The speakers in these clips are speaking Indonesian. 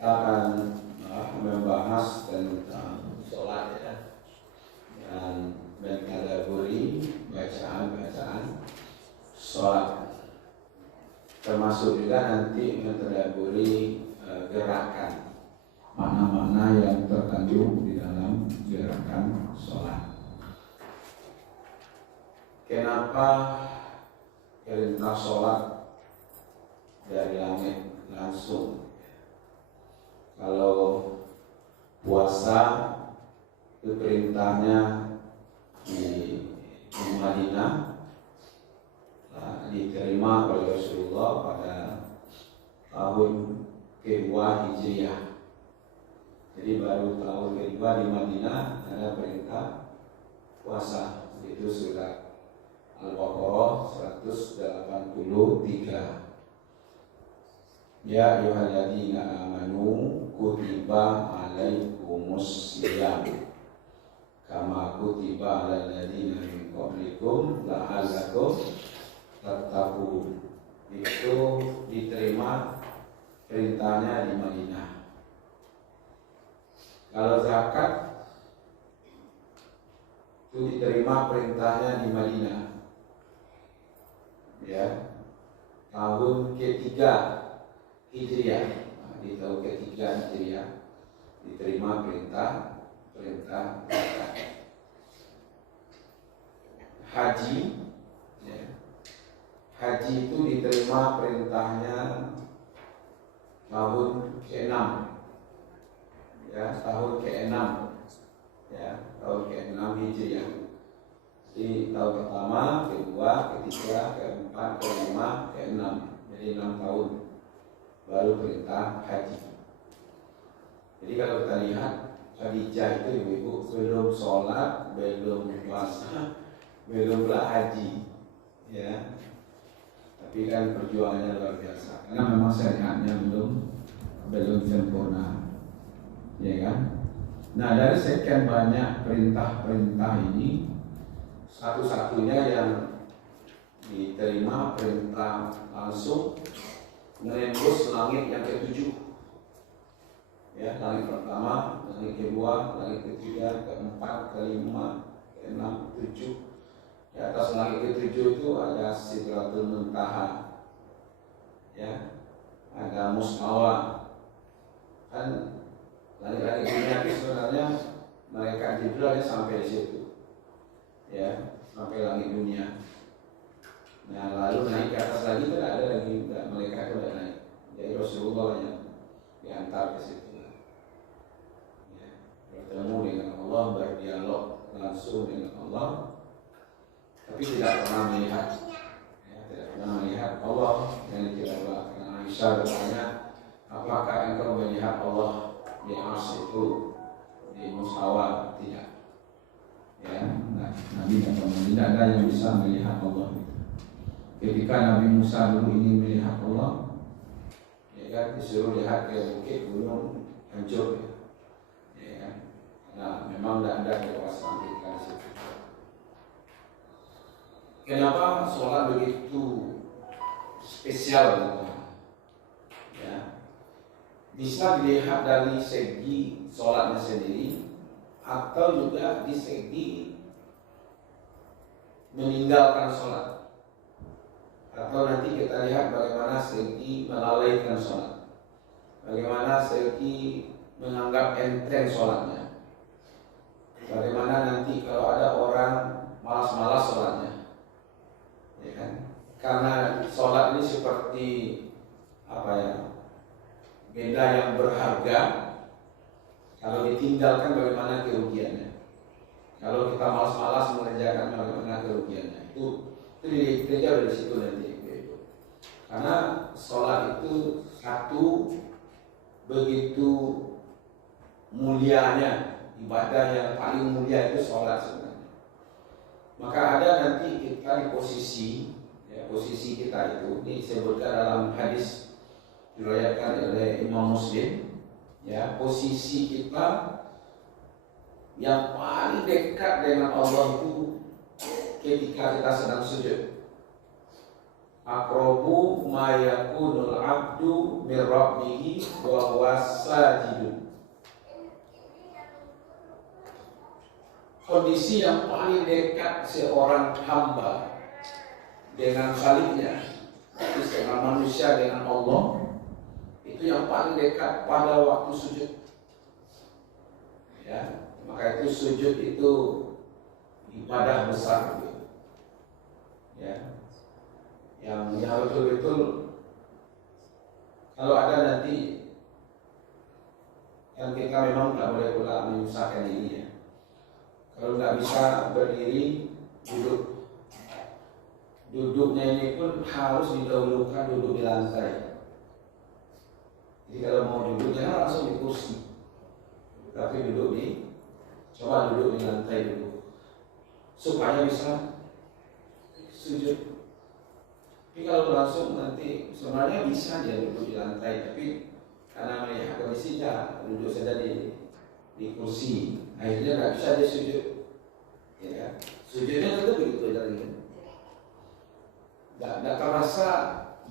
akan membahas tentang sholat ya, dan mentadaburi bacaan-bacaan sholat, termasuk juga nanti mentadaburi gerakan, mana-mana yang terkandung di dalam gerakan sholat. Kenapa perintah sholat dari langit langsung? Kalau puasa itu perintahnya di Madinah, diterima oleh Rasulullah pada tahun kedua Hijriah. Jadi baru tahun kedua di Madinah ada perintah puasa, itu surat Al-Baqarah 183. Ya ayyuhalladzina amanu kutiba alaikumus syiyam kama kutiba alal ladzina min qablikum la'allakum tattaqun. Itu diterima perintahnya di Madinah. Kalau zakat itu diterima perintahnya di Madinah, ya, tahun ketiga Hijriah. Di tahun ketiga Hijriah diterima perintah zakat. Haji, ya, haji itu diterima perintahnya tahun ke-6, ya, tahun ke-6, ya, tahun ke-6 Hijriah. Jadi tahun pertama, kedua, ketiga, keempat, kelima, ke-6. Jadi 6 tahun baru perintah haji. Jadi kalau kita lihat Khadijah itu ibu-ibu belum sholat, belum puasa, belum pula haji, ya. Tapi kan perjuangannya luar biasa, karena memang syariatnya belum sempurna, ya kan. Nah, dari sekian banyak perintah-perintah ini, satu-satunya yang diterima perintah langsung menembus langit yang ke-7, ya, langit pertama, langit kedua, langit ketiga, keempat, kelima, keenam, 7. Di atas langit ke-7 itu ada Sidratul Muntaha, ya, ada Mustawa. Kan langit-langit dunia itu sebenarnya malaikat Jibril sampai di situ, ya, sampai langit dunia. Nah, lalu naik ke atas lagi kan ada lagi malaikat itu naik. Jadi Rasulullah yang diantar ke situ, ya, bertemu dengan Allah, berdialog langsung dengan Allah, tapi tidak pernah melihat, ya, tidak pernah melihat Allah. Yang tidak karena Aisyah bertanya, apakah engkau melihat Allah di Arsy itu, di Mustawa? Tidak, ya. Nah, Nabi tidak ada yang bisa melihat Allah. Ketika Nabi Musa dulu ingin melihat Allah, ya kan, disuruh lihat ke bukit gunung hancur, ya kan, karena memang tidak ada kekuasaan kita di situ. Kenapa sholat begitu spesial, ya? Bisa dilihat dari segi sholatnya sendiri, atau juga di segi meninggalkan sholat. Atau nanti kita lihat bagaimana segi melalaikan sholat, bagaimana segi menganggap enteng sholatnya, bagaimana nanti kalau ada orang malas-malas sholatnya, ya kan? Karena sholat ini seperti apa ya, benda yang berharga. Kalau ditinggalkan bagaimana kerugiannya? Kalau kita malas-malas mengerjakan bagaimana kerugiannya? Itu dikejar dari situ nanti, gitu. Karena sholat itu satu begitu mulianya, ibadah yang paling mulia itu sholat sebenarnya. Maka ada nanti kita di posisi, ya, posisi kita itu disebutkan dalam hadis diriwayatkan oleh Imam Muslim, ya, posisi kita yang paling dekat dengan Allah itu ketika kita sedang sujud. aqrabu ma yakunul 'abdu min rabbih wa huwa sajidun. Kondisi yang paling dekat seorang hamba dengan Khaliknya, seorang manusia dengan Allah, itu yang paling dekat pada waktu sujud. Ya, maka itu sujud itu ibadah besar, ya, yang betul-betul kalau ada nanti yang kita memang tidak boleh pula menyusahkan diri, ya. Kalau nggak bisa berdiri, duduknya ini pun harus didahulukan duduk di lantai. Jadi kalau mau duduk jangan langsung di kursi, tapi coba duduk di lantai dulu, supaya bisa sujud. Tapi kalau langsung nanti sebenarnya bisa dia duduk di lantai, tapi karena melihat kondisinya duduk saja di kursi, akhirnya nggak bisa dia sujud. Ya, sujudnya tetap begitu aja lagi. Nggak terasa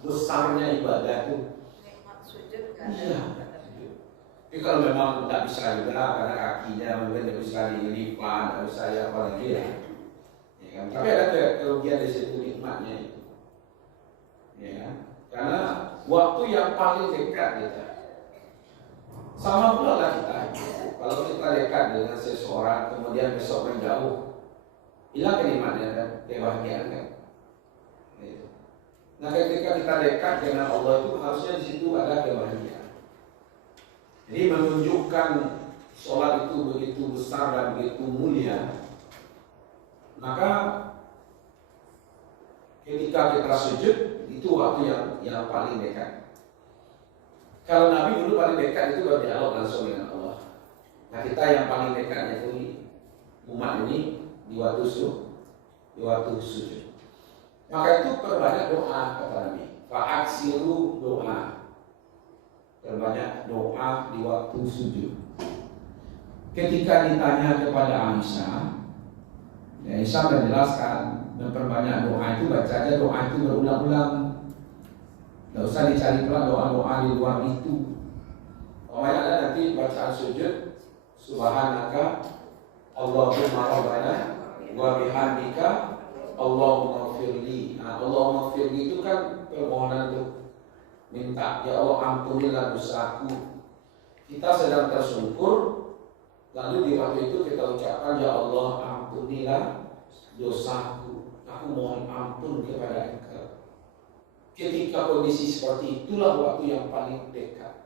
besarnya ibadah itu. Iya. Tapi kalau memang tidak bisa juga karena kakinya mungkin tidak bisa dilipat, tidak bisa ya apa lagi, ya. Ya kan? Tapi ada kerugian di situ nikmatnya itu. Ya, karena waktu yang paling dekat kita. Sama pula lah kita. Kalau kita dekat dengan seseorang kemudian besok menjauh, hilang kenikmatan dan kebahagiaan, kan? Nah, ketika kita dekat dengan Allah itu harusnya di situ ada kebahagiaan. Jadi menunjukkan sholat itu begitu besar dan begitu mulia. Maka ketika kita sujud itu waktu yang paling dekat. Kalau Nabi dulu paling dekat itu berdialog langsung dengan Allah. Nah, kita yang paling dekat itu umat ini di waktu sujud. Maka itu perbanyak doa, kata Nabi. Fa'aksiru doa. Perbanyak doa di waktu sujud. Ketika ditanya kepada Aisyah, Aisyah menjelaskan, memperbanyak doa itu baca aja doa itu berulang-ulang. Tidak usah dicari pula doa-doa di luar itu. Pokoknya ada nanti bacaan sujud, Subhanaka Allahumma rabbana wa bihamdika Allahumma firli. Nah, Allahumma firli itu kan permohonan itu, minta, ya Allah ampunilah dosaku. Kita sedang tersungkur, lalu di waktu itu kita ucapkan, ya Allah ampunilah dosaku, aku mohon ampun kepada Engkau. Ketika kondisi seperti itulah waktu yang paling dekat.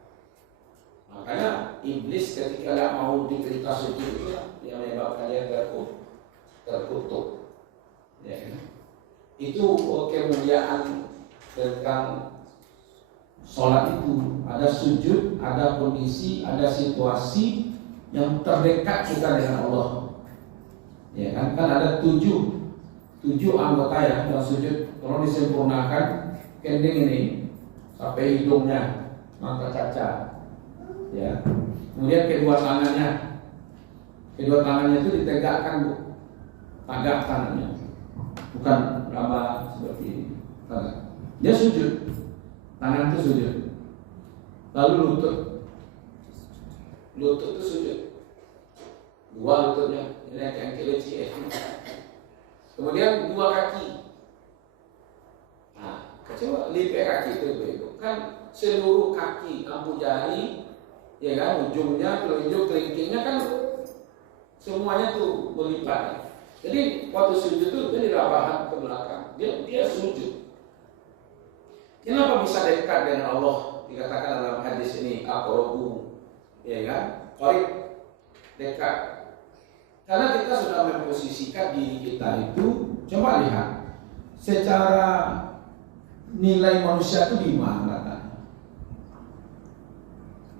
Makanya iblis ketika tidak mau diberikan sujud itu yang menyebabkan dia terkutuk. Ya, itu kemuliaan tentang sholat itu. Ada sujud, ada kondisi, ada situasi yang terdekat kita dengan Allah. Ya kan ada tujuh anggota ya yang sujud. Kalau disempurnakan, kending ini sampai hidungnya, mangka caca. Ya. Kemudian kedua tangannya itu ditegakkan, Bu. Tagak tangannya. Bukan raba seperti ini. Dia sujud, tangan itu sujud. Lalu lutut itu sujud. Dua lututnya, ini yang keleci. Kemudian dua kaki. Nah, coba lipat kaki itu kan seluruh kaki, lampu jari, ya kan, ujungnya, telunjuk, kelingkingnya kan semuanya tuh berlipat. Jadi waktu sujud itu dia dirabahan ke belakang, dia sujud. Kenapa bisa dekat dengan Allah? Dikatakan dalam hadis ini aqrabu, ya kan? Qarib, dekat. Karena kita sudah memposisikan diri kita itu, coba lihat secara nilai manusia itu di mana?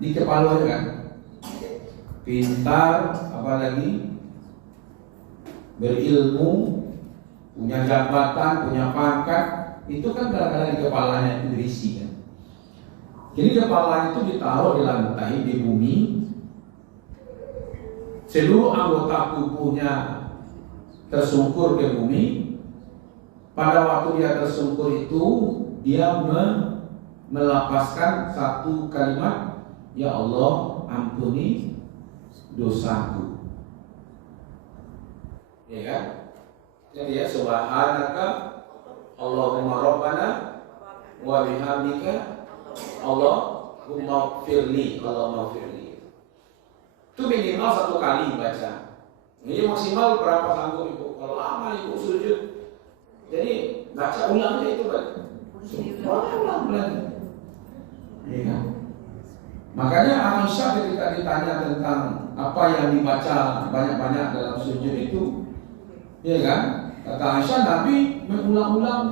Di kepala kan? Pintar, apalagi berilmu, punya jabatan, punya pangkat, itu kan kadang-kadang di kepalanya itu berisi kan. Jadi kepala itu ditaruh di lantai, di bumi. Seluruh anggota tubuhnya tersungkur ke bumi. Pada waktu dia tersungkur itu dia melapaskan satu kalimat, ya Allah ampuni dosaku. Ya kan? Jadi ya, subhanaka Allahumma rabbana wa bihamdika Allahumma firli. Itu minimal satu kali baca. Ini maksimal berapa sanggup ibu? Kalau lama ibu sujud, jadi baca ulang aja itu, ulang lagi. Ya kan? Makanya Aisyah ketika ditanya tentang apa yang dibaca banyak-banyak dalam sujud itu, ya kan? Kata Aisyah, Nabi mengulang-ulang.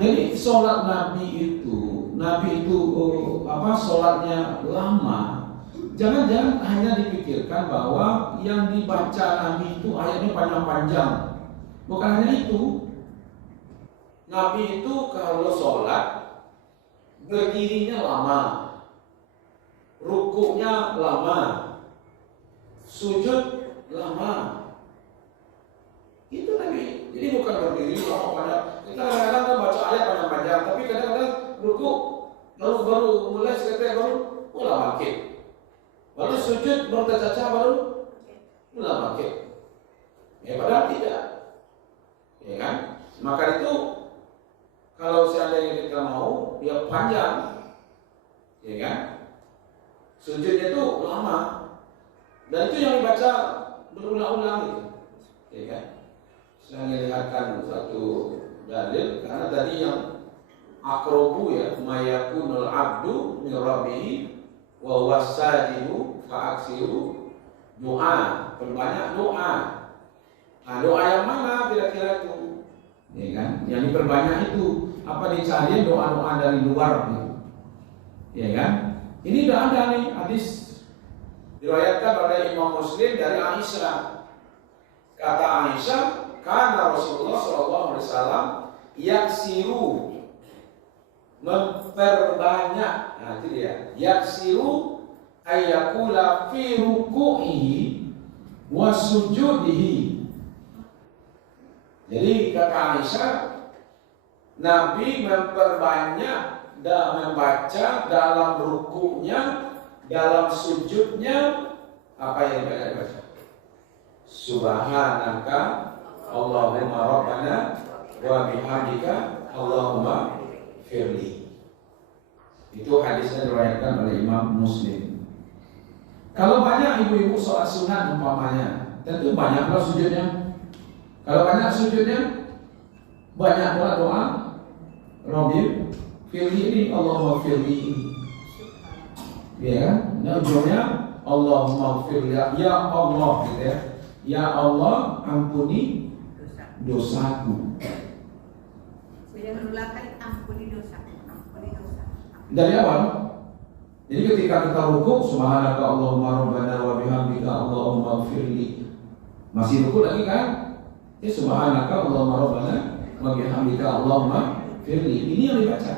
Jadi sholat Nabi itu sholatnya lama. Jangan hanya dipikirkan bahwa yang dibaca Nabi itu ayatnya panjang-panjang. Bukan hanya itu. Nabi itu kalau sholat berdirinya lama, rukuknya lama, sujud lama. Itu Nabi. Jadi bukan berdiri lama panjang. Kita kadang-kadang kan baca ayat panjang-panjang, tapi kadang-kadang rukuk baru mulai seketika baru mulai bangkit. Baru sujud baru tercaca baru mulai bangkit. Ya padahal tidak. Ya kan? Maka itu kalau seandainya kita mau, ya panjang. Ya kan? Sujudnya itu lama. Dan itu yang dibaca berulang-ulang gitu. Ya kan? Saya melihatkan satu dalil karena tadi yang akrobu ya, mayakunul abdu min rabbih wa huwa sajidu fa'aksiru doa, perbanyak doa. Nah, doa yang mana kira-kira itu? Ya kan? Yang diperbanyak itu apa, dicari doa-doa dari luar gitu. Ya kan? Ini sudah ada nih hadis diriwayatkan oleh Imam Muslim dari Aisyah. Kata Aisyah, karena Rasulullah SAW yaksiru, memperbanyak. Nah itu dia, yaksiru ayyakula fi ruku'ihi wa sujudihi. Jadi kata Aisyah, Nabi memperbanyak dan membaca dalam rukuknya, dalam sujudnya, apa yang dibaca? Subhanaka Allahumma rabbana wa bihamdika Allahumma firli. Itu hadisnya diriwayatkan oleh Imam Muslim. Kalau banyak ibu-ibu sholat sunat umpamanya, tentu banyaklah sujudnya. Kalau banyak sujudnya, banyak pula doa Rabbi firli ini, Allahumma firli. Ya kan? Nah ujungnya Allahumma firli, ya Allah gitu ya. Ya Allah ampuni dosaku. Ampuni dosa. Dari awal. Jadi ketika kita rukuk, subhanaka Allahumma rabbana wa bihamdika Allahumma firli. Masih rukuk lagi kan? Subhanaka Allahumma rabbana wa bihamdika Allahumma firli. Ini yang dibaca.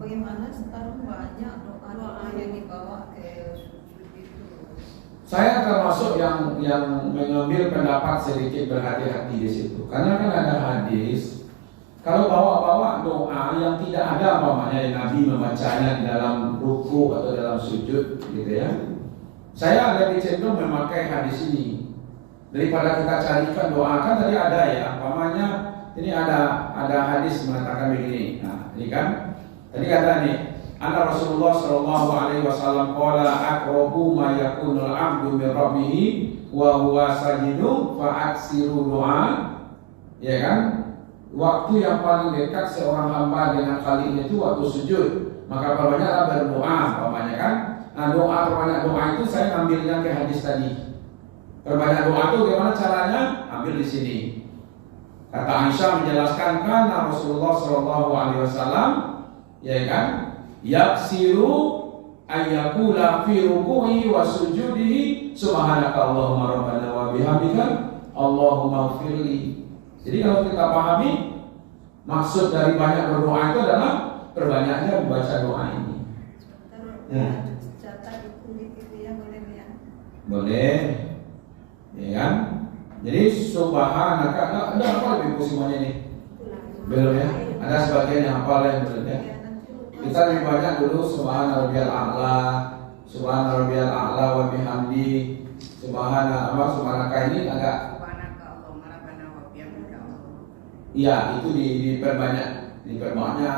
Bagaimana sekarang banyak doa-doa yang dibawa ke sujud itu? Saya termasuk yang mengambil pendapat sedikit berhati-hati di situ. Karena kan ada hadis, kalau bawa-bawa doa yang tidak ada umpamanya yang Nabi membacanya di dalam ruku atau dalam sujud gitu ya. Saya lebih cenderung memakai hadis ini daripada kita carikan doa. Kan tadi ada ya, umpamanya ini ada hadis mengatakan begini. Nah, ini kan tadi kata nih, anna Rasulullah sallallahu alaihi wasallam qala aqrabu ma yakunul 'abdu min rabbih wa huwa sajidun fa aksiru doa. Ya kan? Waktu yang paling dekat seorang hamba dengan kalinya itu waktu sujud. Maka perbanyaklah berdoa, umpamanya kan. Nah, perbanyak doa itu saya ambilnya ke hadis tadi. Perbanyak doa itu bagaimana caranya? Ambil di sini. Kata Aisyah menjelaskan, karena Rasulullah sallallahu alaihi wasallam, ya kan, yaksiru ayyakula fi ruku'i wa sujudihi subhanaka Allahumma rabbana wa bihamdika Allahumma firli. Jadi kalau kita pahami maksud dari banyak berdoa itu adalah perbanyaknya membaca doa ini. Ya. Boleh, ya kan? Jadi subhanaka, ada apa lebih pusing ini? Belum ya? Ada sebagian yang hafal yang belum ya? Kita lebih banyak dulu subhana rabbiyal a'la, subhana rabbiyal a'la wa bihamdi, subhanaka ini agak iya itu diperbanyak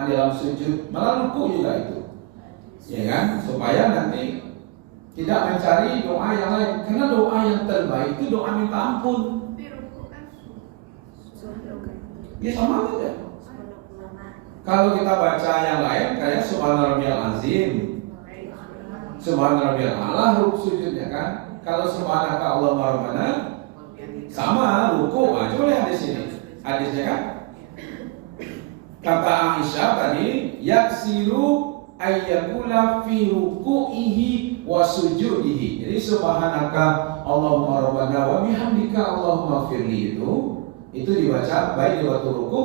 dalam sujud, malah ruku juga itu. Ya kan? Supaya nanti tidak mencari doa yang lain, karena doa yang terbaik itu doa minta ampun. Ya sama aja. Kalau kita baca yang lain kayak subhana rabbiyal azim, subhana rabbiyal a'la sujudnya kan. Kalau subhanaka Allahumma rabbana sama ruku. Nah, coba lihat di sini. Hadisnya kan. Kata Aisyah tadi, yaksiru ayyakula fi ruku'ihi wa sujudihi. Jadi subhanaka Allahumma rabbana wa bihamdika Allahumma firli itu dibaca baik di waktu ruku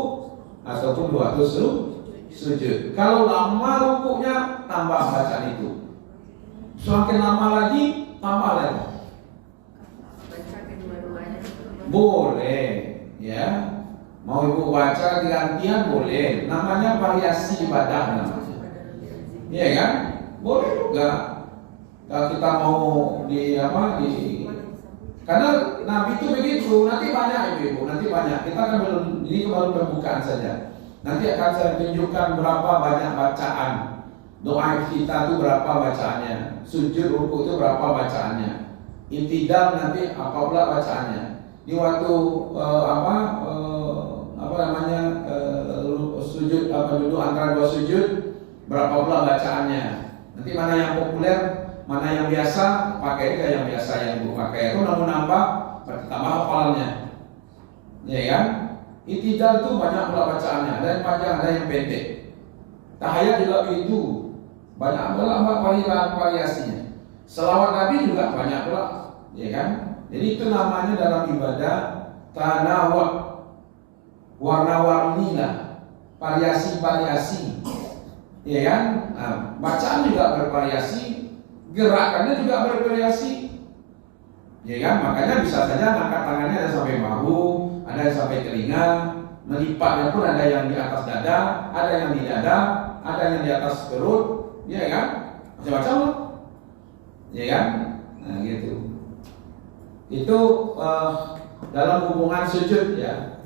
ataupun di waktu sujud. Kalau lama rukunya tambah bacaan itu. Semakin lama lagi tambah lagi. Boleh, ya. Mau ibu baca gantian boleh. Namanya variasi ibadah namanya. Iya kan? Boleh juga. Kalau kita mau karena Nabi itu begitu. Nanti banyak ibu, nanti banyak. Kita kan ini baru pembukaan saja. Nanti akan saya tunjukkan berapa banyak bacaan. Doa kita itu berapa bacaannya. Sujud ruku itu berapa bacaannya. Intidal nanti apa pula bacaannya. Di waktu sujud duduk antara dua sujud berapa pula bacaannya. Nanti mana yang populer, mana yang biasa, pakai yang biasa yang ibu pakai. Itu nambah bertambah hafalannya. Ya kan? Intidal itu banyak pula bacaannya. Ada yang panjang, ada yang pendek. Tahiyat juga begitu. Banyak pula variasinya. Selawat Nabi juga banyak pula, ya kan? Jadi itu namanya dalam ibadah tanawwu, warna-warni lah, variasi-variasi, ya kan? Nah, bacaan juga bervariasi, gerakannya juga bervariasi, ya kan? Makanya bisa saja angkat tangannya ada sampai bahu, ada yang sampai telinga, melipatnya pun ada yang di atas dada, ada yang di dada, ada yang di atas perut, ya kan? Macam-macam loh. Ya kan? Nah gitu. Itu dalam hubungan sujud ya.